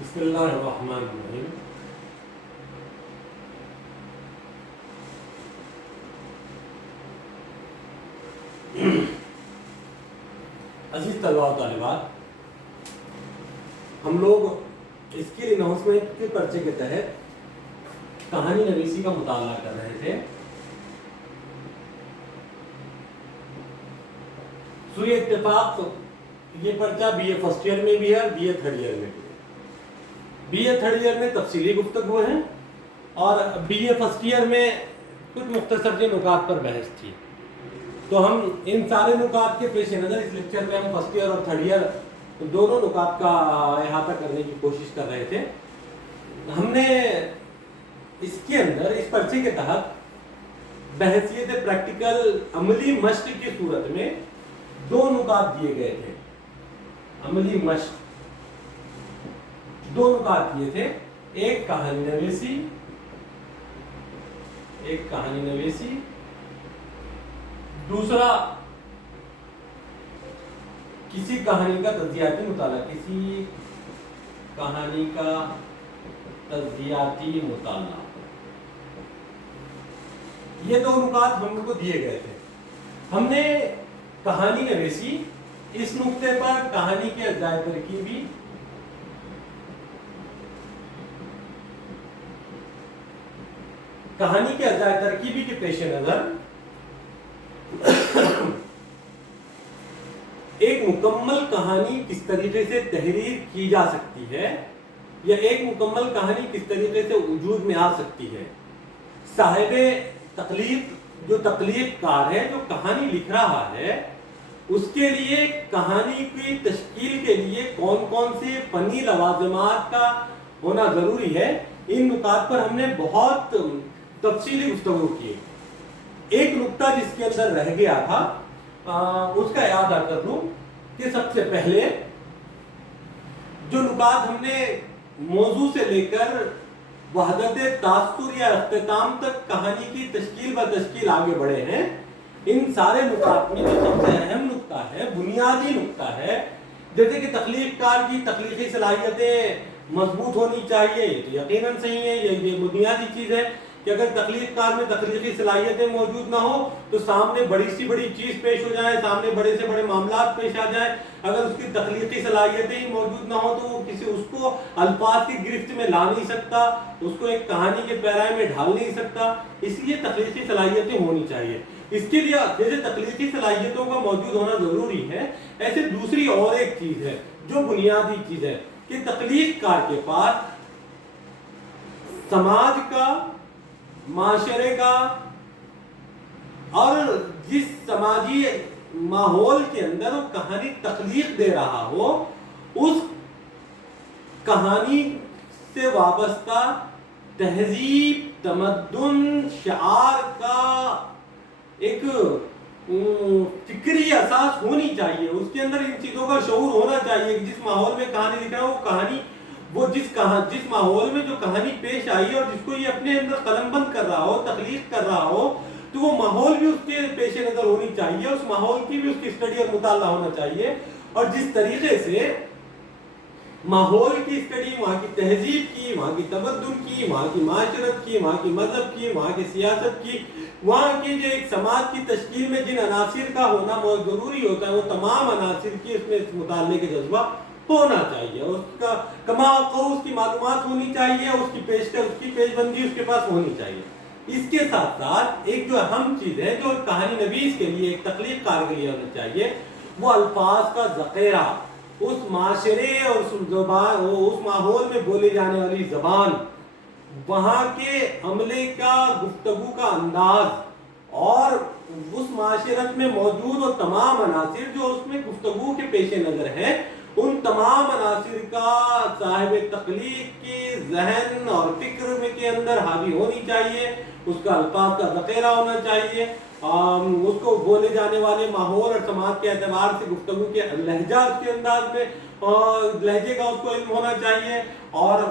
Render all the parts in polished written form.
بسم اللہ الرحمن الرحیم۔ عزیز طلباء و طالبات، ہم لوگ اسکل انہانسمنٹ کے پرچے کے تحت کہانی نویسی کا مطالعہ کر رہے تھے۔ سوئے اتفاق یہ پرچہ بی اے فرسٹ ایئر میں بھی ہے اور بی اے تھرڈ ایئر میں بھی ہے۔ بی اے تھرڈ ایئر میں تفصیلی گفتگو ہے اور بی اے فرسٹ ایئر میں کچھ مختصر نکات پر بحث تھی۔ تو ہم ان سارے نکات کے پیش نظر اس لیکچر میں ہم فرسٹ ایئر اور تھرڈ ایئر دونوں نکات کا احاطہ کرنے کی کوشش کر رہے تھے۔ ہم نے اس کے اندر اس پرچے کے تحت بحثیت پریکٹیکل عملی مشق کی صورت میں دو نکات دیے گئے تھے۔ عملی مشق دو نکات دیے تھے، ایک کہانی نویسی، دوسرا کسی کہانی کا تجزیاتی مطالعہ، کسی کہانی کا تجزیاتی مطالعہ۔ یہ دو نکات ہم کو دیے گئے تھے۔ ہم نے کہانی نویسی اس نقطے پر کہانی کے اجزائے ترکیبی، کے پیش نظر ایک مکمل کہانی کس طریقے سے تحریر کی جا سکتی ہے یا ایک مکمل کہانی کس طریقے سے وجود میں آ سکتی ہے، صاحب تخلیق جو تخلیق کار ہے، جو کہانی لکھ رہا ہے، اس کے لیے کہانی کی تشکیل کے لیے کون کون سے فنی لوازمات کا ہونا ضروری ہے، ان نکات پر ہم نے بہت تفصیلی گفتگو کی۔ ایک نقطہ جس کے اندر رہ گیا تھا اس کا اعادہ کر لوں کہ سب سے پہلے جو نکات ہم نے موضوع سے لے کر وحدت تاثر یا اختتام تک کہانی کی تشکیل آگے بڑھے ہیں، ان سارے نکات میں جو سب سے اہم نقطہ ہے، بنیادی نقطہ ہے، جیسے کہ تخلیق کار کی تخلیقی صلاحیتیں مضبوط ہونی چاہیے، یہ تو یقیناً صحیح ہے، یہ بنیادی چیز ہے کہ اگر تخلیق کار میں تخلیقی صلاحیتیں موجود نہ ہو تو سامنے بڑی سے بڑی چیز پیش ہو جائے، سامنے بڑے سے بڑے معاملات پیش آ جائیں، اگر اس کی تخلیقی صلاحیتیں ہی موجود نہ ہو تو وہ اس کو الفاظ کی گرفت میں لا نہیں سکتا، اس کو ایک کہانی کے پیرائے میں ڈھال نہیں سکتا، اس لیے تخلیقی صلاحیتیں ہونی چاہیے۔ اس کے لیے جیسے تخلیقی صلاحیتوں کا موجود ہونا ضروری ہے، ایسے دوسری اور ایک چیز ہے جو بنیادی چیز ہے کہ تخلیق کار کے پاس سماج کا، معاشرے کا اور جس سماجی ماحول کے اندر وہ کہانی تخلیق دے رہا ہو، اس کہانی سے وابستہ تہذیب، تمدن، شعار کا ایک فکری اساس ہونی چاہیے، اس کے اندر ان چیزوں کا شعور ہونا چاہیے کہ جس ماحول میں کہانی لکھ رہا ہے وہ کہانی جس ماحول میں جو کہانی پیش آئی اور جس کو یہ اپنے اندر قلم بند کر رہا ہو، تخلیق کر رہا ہو، تو وہ ماحول بھی اس کے پیش نظر ہونی چاہیے، اس ماحول کی بھی اس کی اسٹڈی اور مطالعہ ہونا چاہیے، اور جس طریقے سے ماحول کی اسٹڈی، وہاں کی تہذیب کی، وہاں کی تمدن کی، وہاں کی معاشرت کی، وہاں کی مذہب کی، وہاں کی سیاست کی، وہاں کی جو ایک سماج کی تشکیل میں جن عناصر کا ہونا بہت ضروری ہوتا ہے، وہ تمام عناصر کی اس میں مطالعے کے جذبہ ہونا چاہیے، اس کا کما اس کی معلومات ہونی چاہیے، اس کی پیش بندی اس کے پاس ہونی چاہیے۔ اس کے ساتھ ساتھ ایک جو اہم چیز ہے جو کہانی نویس کے لیے، ایک تخلیق کار کے لیے ہونا چاہیے، وہ الفاظ کا ذخیرہ، اس معاشرے اور اس ماحول میں بولی جانے والی زبان، وہاں کے عملے کا، گفتگو کا انداز، اور اس معاشرت میں موجود وہ تمام عناصر جو اس میں گفتگو کے پیش نظر ہیں، ان تمام عناصر کا صاحب تخلیق کی ذہن اور فکر میں کے اندر حاوی ہونی چاہیے، اس کا الفاظ کا ذخیرہ ہونا چاہیے، اس کو بولے جانے والے ماحول اور سماج کے اعتبار سے گفتگو کے لہجہ، اس کے انداز میں لہجے کا اس کو علم ہونا چاہیے، اور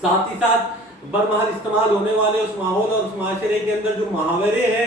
ساتھ ہی ساتھ برمہر استعمال ہونے والے اس ماحول اور اس معاشرے کے اندر جو محاورے ہیں،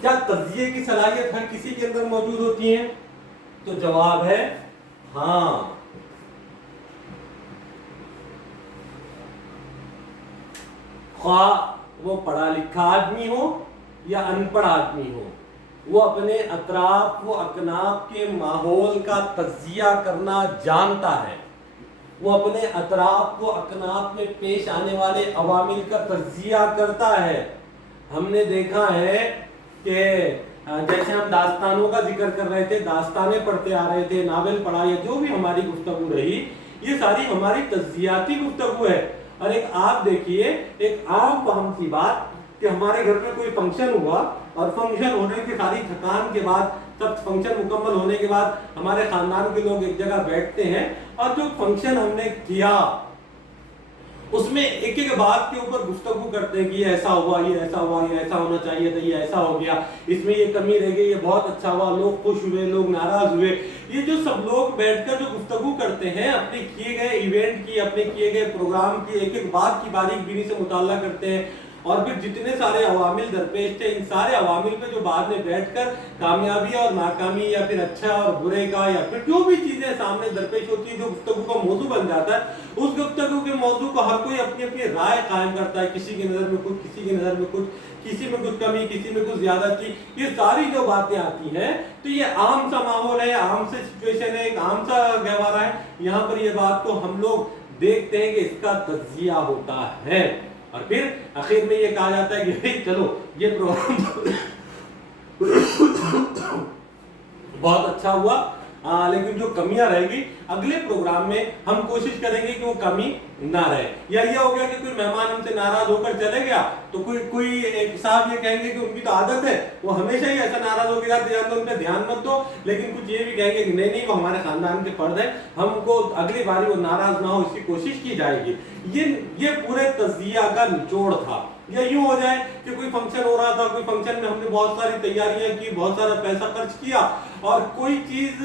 کیا تجزیے کی صلاحیت ہر کسی کے اندر موجود ہوتی ہے؟ تو جواب ہے ہاں. خواہ وہ پڑھا لکھا آدمی ہو یا ان پڑھ آدمی ہو، وہ اپنے اطراف و اکناف کے ماحول کا تجزیہ کرنا جانتا ہے، وہ اپنے اطراف و اکناف میں پیش آنے والے عوامل کا تجزیہ کرتا ہے. ہم نے دیکھا ہے کہ جیسے ہم داستانوں کا ذکر کر رہے تھے، داستانیں پڑھتے آ رہے تھے، ناول پڑھا یا جو بھی ہماری گفتگو رہی، یہ ساری ہماری تجزیاتی گفتگو ہے. اور ایک آپ دیکھیے، ایک عام فہم سی بات کہ ہمارے گھر میں کوئی فنکشن ہوا اور فنکشن ہونے کی ساری تھکان کے بعد، سب فنکشن مکمل ہونے کے بعد ہمارے خاندان کے لوگ ایک جگہ بیٹھتے ہیں اور جو فنکشن ہم نے کیا اس میں ایک ایک بات کے اوپر گفتگو کرتے ہیں کہ یہ ایسا ہوا، یہ ایسا ہوا، یہ ایسا ہونا چاہیے تھا، یہ ایسا ہو گیا، اس میں یہ کمی رہ گئی، یہ بہت اچھا ہوا، لوگ خوش ہوئے، لوگ ناراض ہوئے. یہ جو سب لوگ بیٹھ کر جو گفتگو کرتے ہیں اپنے کیے گئے ایونٹ کی، اپنے کیے گئے پروگرام کی، ایک ایک بات کی باریک بینی سے مطالعہ کرتے ہیں، اور پھر جتنے سارے عوامل درپیش تھے ان سارے عوامل پہ جو بعد میں بیٹھ کر کامیابی اور ناکامی یا پھر اچھا اور برے کا یا پھر جو بھی چیزیں سامنے درپیش ہوتی ہیں، جو گفتگو کا موضوع بن جاتا ہے، اس گفتگو کے موضوع کو ہر کوئی اپنی اپنی رائے قائم کرتا ہے. کسی کی نظر میں کچھ، کسی کی نظر میں کچھ، کسی میں کچھ کمی، کسی میں کچھ زیادتی. یہ ساری جو باتیں آتی ہیں تو یہ عام سا ماحول ہے، عام سے سچویشن ہے، ایک عام سا گہوارہ ہے. یہاں پر یہ بات کو ہم لوگ دیکھتے ہیں کہ اس کا تجزیہ ہوتا ہے، اور پھر آخر میں یہ کہا جاتا ہے کہ بھئی چلو یہ پروگرام بہت اچھا ہوا، لیکن جو کمیاں رہ گی اگلے پروگرام میں ہم کوشش کریں گے کہ وہ کمی نہ رہے. یا یہ ہو گیا کہ کوئی مہمان ہم سے ناراض ہو کر چلے گیا تو کوئی ایک صاحب یہ کہیں گے کہ ان کی تو عادت ہے، وہ ہمیشہ ہی ایسا ناراض ہو گیا ان پہ دھیان مت دو، لیکن کچھ یہ بھی کہیں گے کہ نہیں وہ ہمارے خاندان کے فرد ہیں، ہم کو اگلی باری وہ ناراض نہ ہو اس کی کوشش کی جائے گی. یہ پورے تجزیہ کا نچوڑ تھا. یا یوں ہو جائے کہ کوئی فنکشن ہو رہا تھا، کوئی فنکشن میں ہم نے بہت ساری تیاریاں کی، بہت سارا پیسہ خرچ کیا، اور کوئی چیز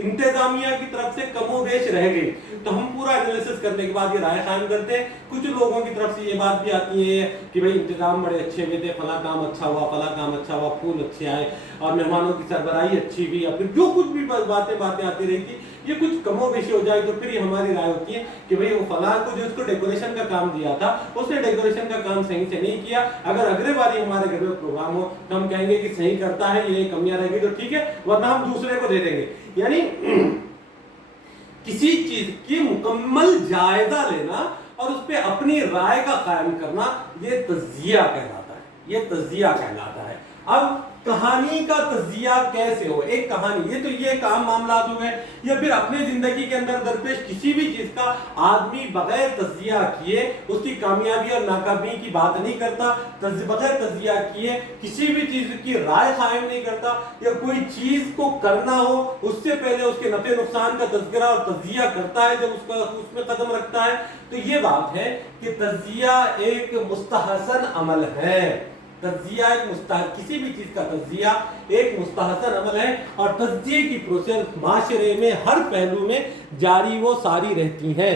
انتظامیہ کی طرف سے کم و بیش رہ گئی، تو ہم پورا انالیسس کرنے کے بعد یہ رائے قائم کرتے ہیں. کچھ لوگوں کی طرف سے یہ بات بھی آتی ہے کہ بھئی انتظام بڑے اچھے ہوئے تھے، فلاں کام اچھا ہوا، فلاں کام اچھا ہوا، پھول اچھے آئے، اور مہمانوں کی سربراہی اچھی ہوئی، یا پھر جو کچھ بھی باتیں آتی رہی تھی، یہ کچھ کم و بیشی ہو جائے تو پھر یہ ہماری رائے ہوتی ہے کہ بھئی وہ فلاں کو جو اس کو ڈیکوریشن کا کام دیا تھا اس نے ڈیکوریشن کا کام صحیح سے نہیں کیا. اگر اگلے باری ہمارے گھر میں پروگرام ہو تو ہم کہیں گے کہ صحیح کرتا ہے، یہ کمیاں رہ گئی تو ٹھیک ہے، ورنہ ہم دوسرے کو دے دیں گے. یعنی کسی چیز کی مکمل جائزہ لینا اور اس پہ اپنی رائے کا قائم کرنا، یہ تجزیہ کہلاتا ہے، یہ تجزیہ کہلاتا ہے. اب کہانی کا تجزیہ کیسے ہو؟ ایک کہانی، یہ تو یہ ایک عام معاملات ہوئے، یا پھر اپنے زندگی کے اندر درپیش کسی بھی چیز کا آدمی بغیر تجزیہ کیے اس کی کامیابی اور ناکامی کی بات نہیں کرتا، بغیر تجزیہ کیے کسی بھی چیز کی رائے قائم نہیں کرتا، یا کوئی چیز کو کرنا ہو اس سے پہلے اس کے نفع نقصان کا تذکرہ اور تجزیہ کرتا ہے جب اس میں قدم رکھتا ہے. تو یہ بات ہے کہ تجزیہ ایک مستحسن عمل ہے. تجزیہ کسی بھی چیز کا تجزیہ ایک مستحسن عمل ہے، اور تجزیے کی پروسیس معاشرے میں ہر پہلو میں جاری و ساری رہتی ہے.